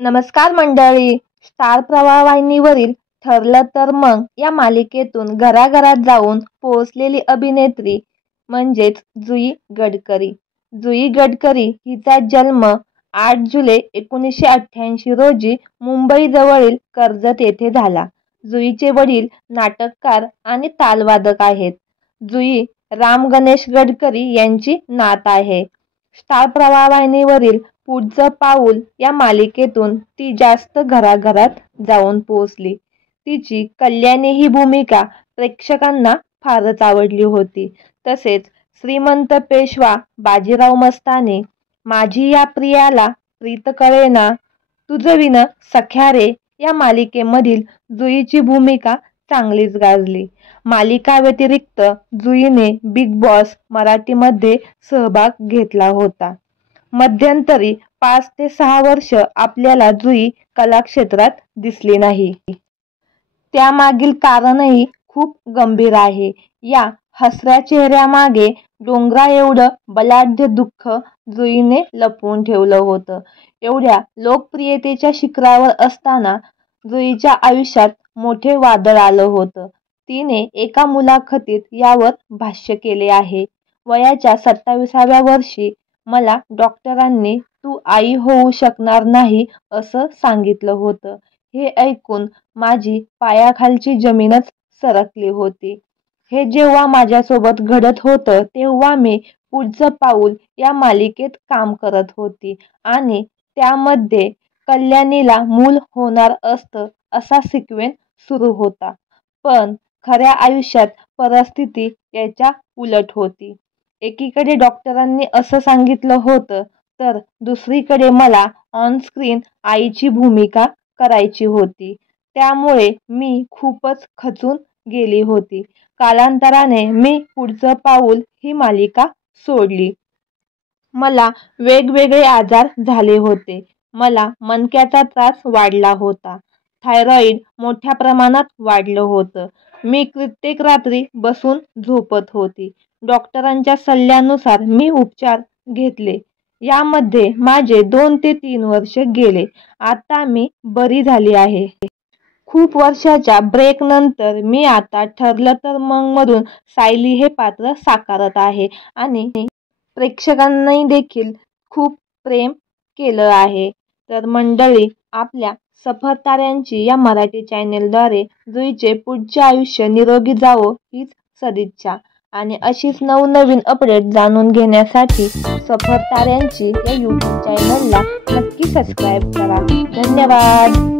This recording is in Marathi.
नमस्कार मंडळी. स्टार प्रवाह वाहिनीवरील ठरलं तर मग या मालिकेतून घराघरात जाऊन पोहोचलेली अभिनेत्री म्हणजेच जुई गडकरी. जुई गडकरी हिचा जन्म 8 जुलै 1988 रोजी मुंबईजवळील कर्जत येथे झाला. जुईचे वडील नाटककार आणि तालवादक आहेत. जुई राम गणेश गडकरी यांची नात आहे. स्टार प्रवाह वाहिनीवरील पुढचं पाऊल या मालिकेतून ती जास्त घराघरात जाऊन पोहोचली. तिची कल्याणी ही भूमिका प्रेक्षकांना फारच आवडली होती. तसेच श्रीमंत पेशवा बाजीराव मस्तानी, माझी या प्रियाला प्रीत कळेना, तुझं विण सख्या रे या मालिकेमधील जुईची भूमिका चांगलीच गाजली. मालिका व्यतिरिक्त जुईने बिग बॉस मराठीमध्ये सहभाग घेतला होता. मध्यंतरी 5 ते 6 वर्ष आपल्याला जुई कलाक्षेत्रात दिसली नाही. त्यामागील कारणही खूप गंभीर आहे. या हसऱ्या चेहऱ्यामागे डोंगरा एवढं बलाढ्य दुःख जुईने लपवून ठेवलं होतं. एवढ्या लोकप्रियतेच्या शिखरावर असताना जुईच्या आयुष्यात मोठे वादळ आलं होतं. तिने एका मुलाखतीत यावर भाष्य केले आहे. वयाच्या 27व्या वर्षी मला डॉक्टरांनी तू आई होऊ शकणार नाही असं सांगितलं होतं. हे ऐकून माझी पायाखालची जमीनच सरकली होती. हे जेव्हा माझ्यासोबत घडत होतं तेव्हा मी पुढचं पाऊल या मालिकेत काम करत होती आणि त्यामध्ये कल्याणीला मूल होणार असतं असा सिक्वेन्स सुरू होता. पण खऱ्या आयुष्यात परिस्थिती याच्या उलट होती. एकीकडे डॉक्टरांनी असं सांगितलं होतं तर दुसरीकडे मला ऑनस्क्रीन आईची भूमिका करायची होती. त्यामुळे मी खूपच खचून गेली होती. कालांतराने मी पुढचं पाऊल ही मालिका सोडली. मला वेगवेगळे आजार झाले होते. मला मणक्याचा त्रास वाढला होता. थायरॉईड मोठ्या प्रमाणात वाढलं होतं. मी कित्येक रात्री बसून झोपत होती. डॉक्टरांच्या सल्ल्यानुसार मी उपचार घेतले. यामध्ये माझे 2 ते 3 वर्ष गेले. आता मी बरी झाली आहे. खूप वर्षाच्या ब्रेक नंतर मी आता ठरलं तर मग मधून सायली हे पात्र साकारत आहे आणि प्रेक्षकांनी देखील खूप प्रेम केलं आहे. तर मंडळी, आपल्या सफर ताऱ्यांची या मराठी चॅनेलद्वारे जुईचे पुढचे आयुष्य निरोगी जावो हीच सदिच्छा. आणि अशीच नवनवीन अपडेट जाणून घेण्यासाठी सफर ताऱ्यांची या यूट्यूब चॅनलला नक्की सबस्क्राईब करा. धन्यवाद.